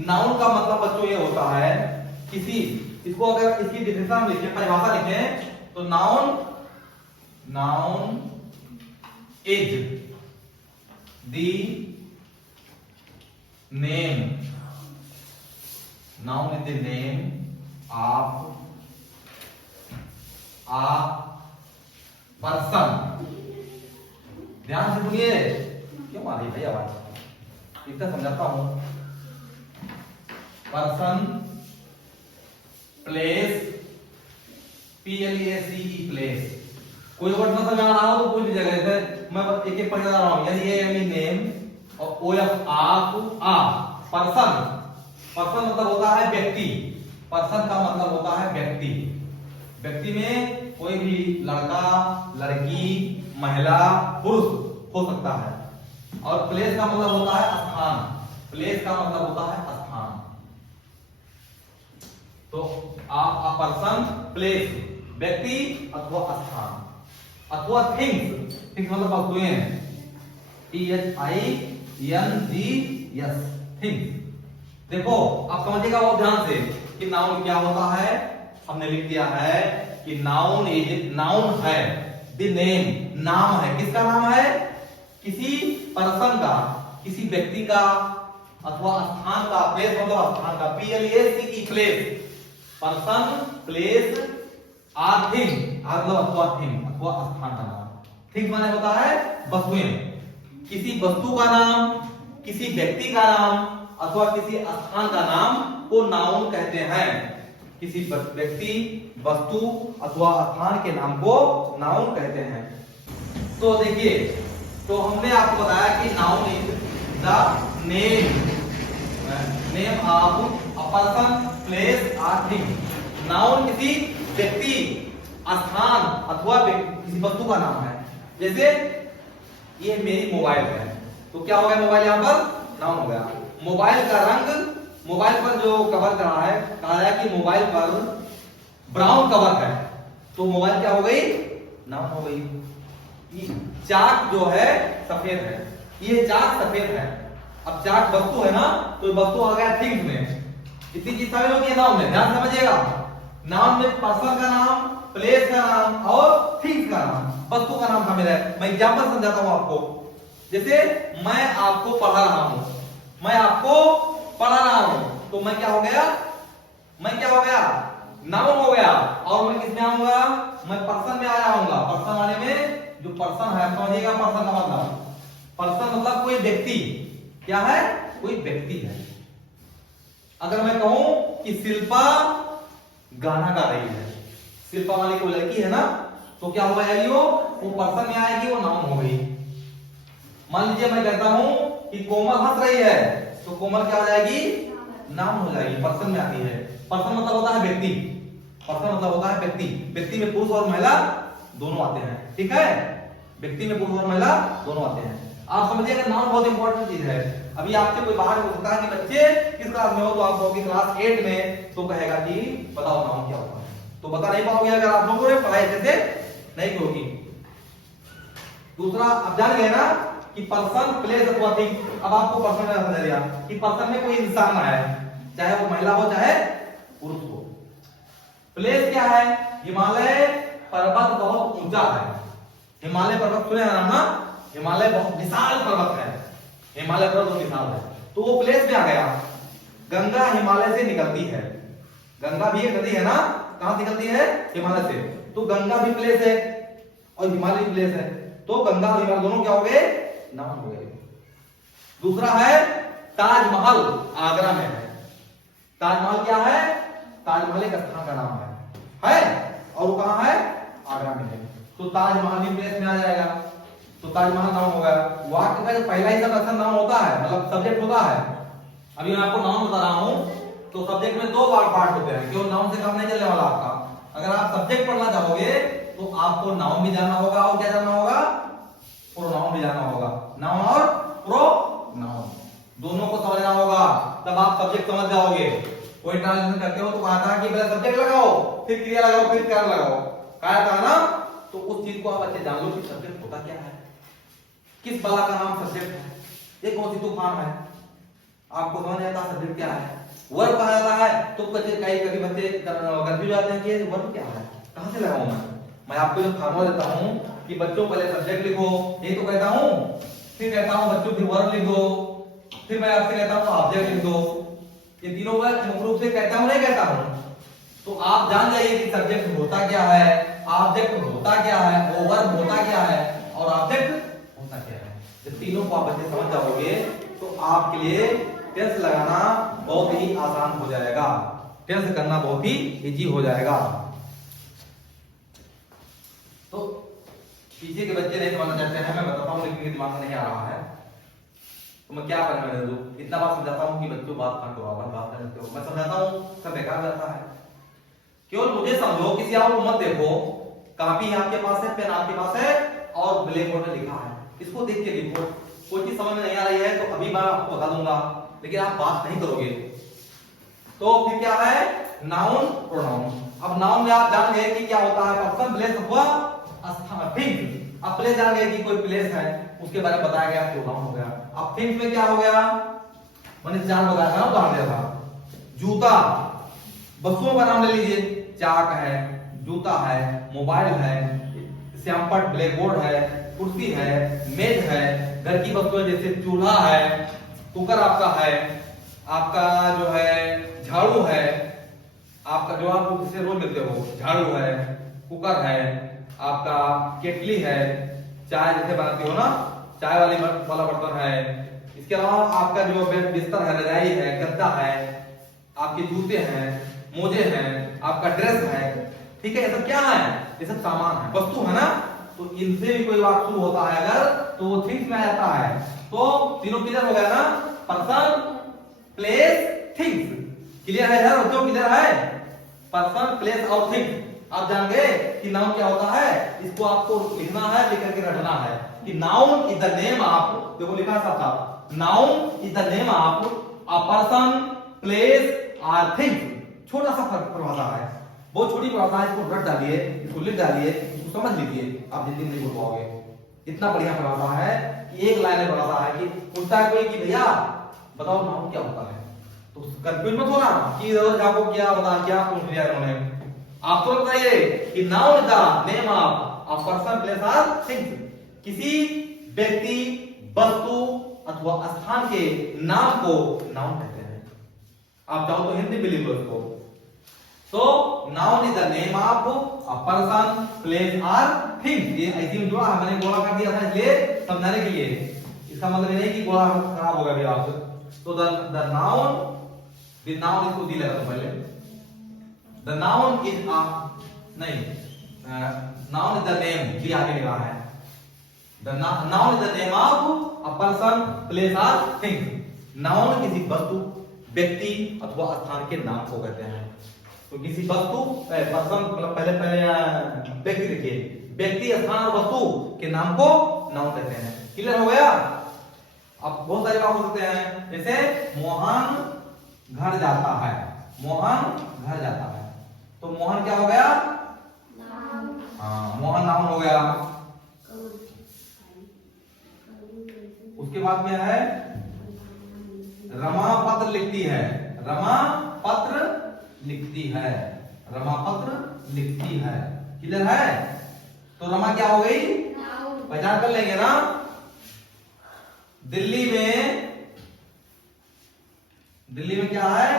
Noun का मतलब बच्चों ये होता है किसी, इसको अगर इसकी डिफिनेशन लिखें, परिभाषा लिखें तो noun is the name, noun is the name of uh person. ध्यान से सुनिए, क्यों आ रही भाई आवाज, इतना समझाता हूं। पर्सन, प्लेस, PLACE प्लेस, कोई वर्ड ना समझ आ रहा हो तो कोई भी जगह से मैं एक एक पढ़ रहा हूं, यानी ये नेम और OF आ पर्सन। पर्सन मतलब होता है व्यक्ति, पर्सन का मतलब होता है व्यक्ति। व्यक्ति में कोई भी लड़का, लड़की, महिला, पुरुष हो सकता है। और प्लेस का मतलब होता है स्थान, प्लेस का मतलब होता है स्थान। तो आप पर्सन, प्लेस, व्यक्ति अथवा स्थान, अथवा थिंग्स, थिंग्स मतलब वस्तुएं, THINGS थिंग्स। देखो आप समझिएगा बहुत ध्यान से कि नाउन क्या होता है। हमने लिख दिया है कि नाउन है द नेम, नाम है, किसका नाम है, किसी पर्सन का, किसी व्यक्ति का अथवा स्थान का, प्लेस मतलब स्थान का, PLACE place, person, place or thing, or मतलब अथवा थिंग, अथवा स्थान का नाम। थिंग माने होता है वस्तुएं, किसी वस्तु का नाम, किसी व्यक्ति का नाम अथवा किसी स्थान का नाम को नाउन कहते हैं। किसी व्यक्ति, वस्तु अथवा स्थान के नाम को नाउन कहते हैं। तो देखिए, तो हमने आपको बताया कि noun is the name of a person, place or thing. Noun किसी व्यक्ति, स्थान अथवा किसी वस्तु का नाम है। जैसे ये मेरी मोबाइल है, तो क्या हो गया मोबाइल, यहां पर नाउन हो गया। मोबाइल का रंग, मोबाइल पर जो कवर करा है, कहा है कि मोबाइल पर ब्राउन कवर है, तो मोबाइल क्या हो गई, नाउन हो गई। चाक जो है सफेद है, ये चाक सफेद है। अब चाक वस्तु है ना, तो वस्तु आ गया थिंग्स में। इतनी चीज शामिल होगी नाउन में, ध्यान समझिएगा। नाउन में पर्सन का नाम, प्लेस का नाम और थिंग्स का नाम, वस्तु का नाम शामिल है। मैं एग्जांपल समझाता हूं आपको। जैसे मैं आपको पढ़ा रहा हूं, मैं आपको पढ़ा रहा हूं, तो मैं क्या हो गया, मैं क्या हो गया, नाउन हो गया। और मैं किस में आऊंगा, मैं पर्सन में आ जाऊंगा। पर्सन वाले में जो पर्सन है, समझिएगा पर्सन का मतलब, पर्सन मतलब कोई व्यक्ति, क्या है, कोई व्यक्ति है। अगर मैं कहूं कि शिल्पा गाना गा रही है, शिल्पा वाली कोई लड़की है ना, तो क्या हो जाएगी, वो पर्सन में आएगी, वो नाउन हो गई। मान लीजिए मैं कहता हूं कि कोमल हंस रही है, तो कोमल क्या हो जाएगी, नाउन हो जाएगी, पर्सन में आती है। पर्सन मतलब होता है व्यक्ति, पर्सन मतलब होता है व्यक्ति। व्यक्ति में पुरुष और महिला दोनों आते हैं, ठीक है, व्यक्ति में पुरुष और महिला दोनों आते हैं। आप समझिएगा नाउन बहुत इंपॉर्टेंट चीज है। अभी आपसे कोई बाहर पूछता है कि बच्चे किस क्लास में हो, तो आप कहोगे क्लास 8 में, तो कहेगा कि बताओ नाउन क्या होता है, तो बता नहीं पाओगे अगर आप लोगों ने पढ़ाई अच्छे से नहीं होगी। दूसरा, अब जान गए ना कि पर्सन, प्लेस अथवा थिंग। अब आपको पर्सन में समझ लिया कि पर्सन में कोई इंसान है, चाहे वो महिला हो चाहे पुरुष हो। प्लेस क्या है, हिमालय पर्वत बहुत ऊंचा है, हिमालय पर्वत सुने हैं ना, हिमालय बहुत विशाल पर्वत है, हिमालय पर्वत बहुत विशाल है, तो वो प्लेस में आ गया। गंगा हिमालय से निकलती है, गंगा भी एक नदी है ना, कहां से निकलती है, हिमालय से, तो गंगा भी प्लेस है और हिमालय भी प्लेस है, तो गंगा और हिमालय दोनों क्या हो गए, नाउन हो गए। दूसरा है ताजमहल, आगरा में है। ताजमहल क्या है, ताजमहल एक स्थान का नाम है और वो कहां है, आगरा में है, तो ताजमहल भी प्लेस में आ जाएगा, तो ताजमहल नाउन हो गया। वाक्य का जो पहला ही शब्द अक्षर नाउन होता है, मतलब सब्जेक्ट होता है। अभी मैं आपको नाउन बता रहा हूं, तो सब्जेक्ट में दो पार्ट होते हैं, क्यों, नाउन से काम नहीं चलने वाला आपका। अगर आप सब्जेक्ट पढ़ना चाहोगे तो आपको नाउन भी जानना होगा और क्या जानना होगा, प्रोनाउन भी जानना होगा। नाउन और प्रोनाउन दोनों को समझना होगा, तब आप सब्जेक्ट समझ जाओगे। कोई ट्रांसलेशन करते हो तो कहा था कि पहले सब्जेक्ट लगाओ, फिर क्रिया लगाओ, फिर कर्म लगाओ, कहा था ना, तो उस चीज को आप अच्छे जान लो कि सब्जेक्ट होता क्या है, किस बला का नाम सब्जेक्ट है, ये कौन सी तूफान है। आपको समझ आता है सब्जेक्ट क्या है। वर्ब कहा जाता है तो कभी बच्चे कंफ्यूज जाते हैं कि वर्ब क्या है, कहां से लगाऊं मैं आपको जो फार्मूला देता हूं कि बच्चों पहले सब्जेक्ट लिखो, ये तो कहता हूं, फिर कहता हूं बच्चों फिर वर्ब लिख दो, फिर मैं आपसे कहता हूं ऑब्जेक्ट लिख दो। ये तीनों का मुख्य रूप से कहता हूं नहीं कहता हूं, तो आप जान जाइए कि सब्जेक्ट होता क्या है, ऑब्जेक्ट होता क्या है, वो वर्ब होता क्या है और ऑब्जेक्ट होता क्या है। जब तीनों को आप बच्चे समझ जाओगे तो आपके लिए टेंस लगाना बहुत ही आसान हो जाएगा, टेंस करना बहुत ही इजी हो जाएगा। तो पीछे के बच्चे नहीं समझना चाहते हैं, मैं बताता हूं लेकिन दिमाग में नहीं आ रहा है तो मैं क्या करने में दूं। इतना बात समझाता हूं कि बच्चों बात काटो, आप बात करने लगते हो, मैं समझाता हूं सब बेकार रहता है। केवल मुझे समझो, किसी और को मत देखो। कॉपी आपके पास है, पेन आपके पास है और ब्लैक बोर्ड में लिखा है, इसको देख के लिखो। कोई चीज समझ में नहीं आ रही है तो अभी मैं आपको बता दूंगा, लेकिन आप बात नहीं करोगे। तो फिर क्या है, नाउन प्रोनाउन। अब नाउन में आप जान गए कि क्या होता है, पर्सन प्लेस अथवा स्थान थिंग। अब प्लेस जान गए कि कोई प्लेस है, उसके बारे में बताया गया, प्रोनाउन हो गया। अब थिंग में क्या हो गया, मैंने जान बताया था, उदाहरण दिया था। जूता, वस्तुओं का नाम ले लीजिए, चाक है, जूता है, मोबाइल है, श्यामपट ब्लैक बोर्ड है, कुर्सी है, मेज है। घर की वस्तुएं जैसे चूल्हा है, कुकर आपका है, आपका जो है झाड़ू है, आपका जो आप किससे रोज मिलते हो, झाड़ू है, कुकर है, आपका केटली है, चाय जैसे बनाती हो ना, चाय वाला बर्तन है। इसके अलावा आपका जो बिस्तर है, रजाई है, गद्दा है, आपके जूते हैं, मोजे हैं, आपका ड्रेस है, ठीक है। ये सब क्या है, ये सब सामान है, वस्तु है ना। तो इनसे भी कोई बात शुरू होता है अगर, तो वो थिंग्स में आता है। तो तीनों क्लियर हो गया ना, पर्सन प्लेस थिंग्स। क्लियर है यार बच्चों, क्लियर है, पर्सन प्लेस और थिंग्स। आप जान गए कि नाउन क्या होता है, इसको आपको लिखना है, लिख करके रटना है कि noun is the name of, देखो लिखा था, noun is the name of a person place और थिंग्स। छोटा सा परिभाषा है, बहुत छोटी परिभाषा है, इसको रट डालिए, इसको लिख डालिए, इसको समझ लीजिए, आप जिंदगी में बोल पाओगे। इतना बढ़िया परिभाषा है कि एक लाइन में परिभाषा है कि पूछता है कोई कि भैया बताओ नाउन क्या होता है, तो कंफ्यूज मत होना कि रोज आपको क्या बता, क्या पूछ लिया उन्होंने। आप तो बताइए कि noun is the name of a person place और थिंग्स। किसी व्यक्ति, वस्तु अथवा स्थान के नाम को नाउन कहते हैं। आप चाहो तो हिंदी में लिख लो इसको। तो noun is the name of a person place और थिंग। ये ऐसे में जोड़ा है, मैंने गोला कर दिया था इसलिए समझाने के लिए, इसका मतलब नहीं कि गोला खराब हो गया भी आपसे। तो द नाउन इसको दी लगा तो पहले, द नाउन इज अ, नहीं, नाउन इज द नेम, भी आगे लगा है, the noun is the name of a person place और थिंग। नाउन किसी वस्तु, व्यक्ति अथवा स्थान के नाम को कहते हैं। तो किसी वस्तु, पर्सन, मतलब पहले व्यक्ति लिखिए, व्यक्ति, स्थान और वस्तु के नाम को नाउन कहते हैं। क्लियर हो गया। अब बहुत सारे काम हो सकते हैं, जैसे मोहन घर जाता है, मोहन घर जाता है, तो मोहन क्या हो गया, हाँ मोहन नाउन हो गया। उसके बाद में है रमा पत्र लिखती है, रमा पत्र लिखती है, रमा पत्र लिखती है। क्लियर है। तो रमा क्या हो गई, पहचान कर लेंगे ना। दिल्ली में क्या है,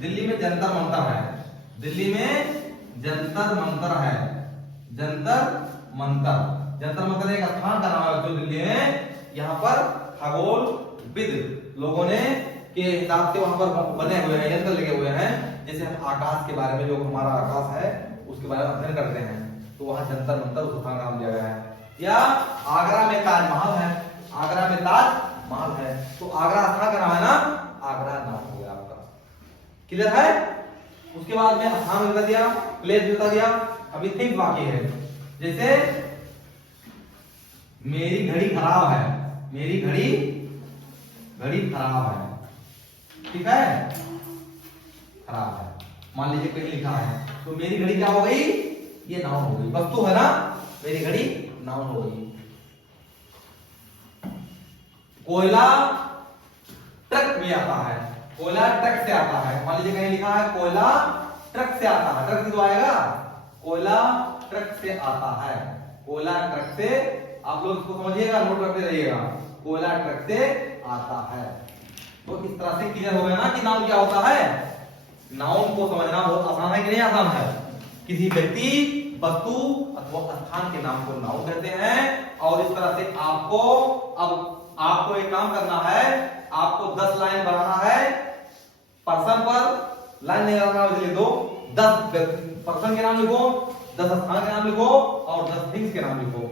दिल्ली में जंतर मंतर है, दिल्ली में जंतर मंतर है, जंतर मंतर। जंतर मंतर एक स्थान का नाम है जो दिल्ली में, यहाँ पर खगोलविद लोगों ने के हिसाब से वहां पर बने हुए हैं, यंत्र लगे हुए हैं। जैसे हम आकाश के बारे में, जो हमारा आकाश है उसके बारे में अध्ययन करते हैं, तो वहां जंतर मंतर उस स्थान का नाम दिया गया है। या आगरा में ताजमहल है, आगरा में ताजमहल है, तो आगरा स्थान का नाम है ना, आगरा नाम हो गया आपका। क्लियर है। उसके बाद में स्थान बता दिया, प्लेस बता दिया, अभी थिंग बाकी है। जैसे मेरी घड़ी खराब है, मेरी घड़ी खराब है, ठीक है, खराब है, मान लीजिए कहीं लिखा है, तो मेरी घड़ी क्या हो गई, ये नाउन हो गई, वस्तु है ना, मेरी घड़ी नाउन हो गई। कोयला ट्रक में ये आता है, कोयला ट्रक से आता है। मान लीजिए कहीं लिखा है कोयला ट्रक से आता है, ट्रक से तो आएगा, कोयला ट्रक से आता है, कोयला ट्रक से, आप लोग इसको समझिएगा, नोट करते रहिएगा, कोयला ट्रक से आता है। तो इस तरह से क्लियर हो गया ना कि नाउन क्या होता है। नाउन को समझना बहुत आसान है कि नहीं आसान है। किसी व्यक्ति, वस्तु अथवा स्थान के नाम को नाउन कहते हैं। और इस तरह से आपको, अब आपको एक काम करना है, आपको 10 लाइन बनाना है, पर्सन पर लाइन नहीं लगाना, लिख दो 10 पर्सन के नाम लिखो, 10 स्थान के नाम लिखो और 10 थिंग्स के नाम लिखो,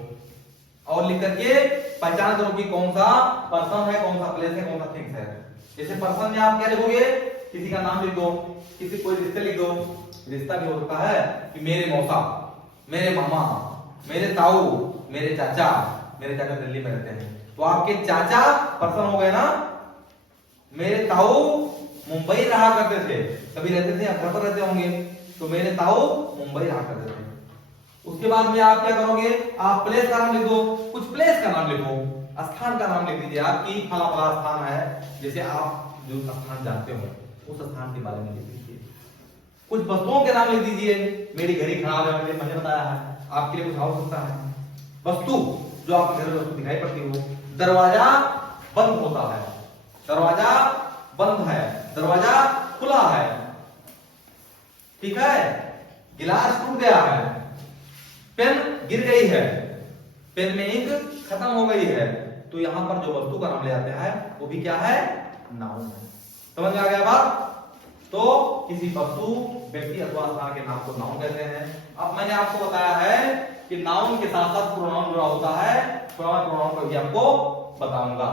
और लिख करके पहचान करो कि कौन सा पर्सन है, कौन सा प्लेस है, कौन सा थिंग्स है। जैसे पर्सन में आप क्या लिखोगे, किसी का नाम लिख दो, किसी कोई रिश्ते लिख दो। रिश्ता भी हो सकता है कि मेरे मौसा, मेरे मामा, मेरे ताऊ, मेरे चाचा, मेरे चाचा दिल्ली में रहते हैं, तो आपके चाचा पर्सन हो गए ना। मेरे ताऊ मुंबई रहा करते थे, कभी रहते थे, अब घर पर रहते होंगे, तो मेरे ताऊ मुंबई रहा करते थे। उसके बाद में आप क्या करोगे, आप प्लेस का नाम लिख दो, कुछ प्लेस का नाम लिखो, स्थान का नाम लिख दीजिए, आपकी फला फला स्थान है, जैसे आप जो स्थान जानते हो उस स्थान के बारे में लिख दीजिए। कुछ वस्तुओं के नाम लिख दीजिए, मेरी घड़ी खराब है, मैंने बताया है, आपके लिए कुछ हो सकता है। वस्तु जो आपके घर में दिखाई पड़ती हो, दरवाजा बंद होता है, दरवाजा बंद है, दरवाजा खुला है, ठीक है, गिलास टूट गया है, पेन गिर गई है, पेन में इंक खत्म हो गई है, तो यहां पर जो वस्तु का नाम ले आते हैं वो भी क्या है, नाउन है। समझ में आ गया बात। तो किसी वस्तु, व्यक्ति अथवा स्थान के नाम को नाउन कहते हैं। अब मैंने आपको बताया है कि नाउन के साथ साथ प्रोनाउन जुड़ा होता है, प्रोनाउन को भी आपको बताऊंगा।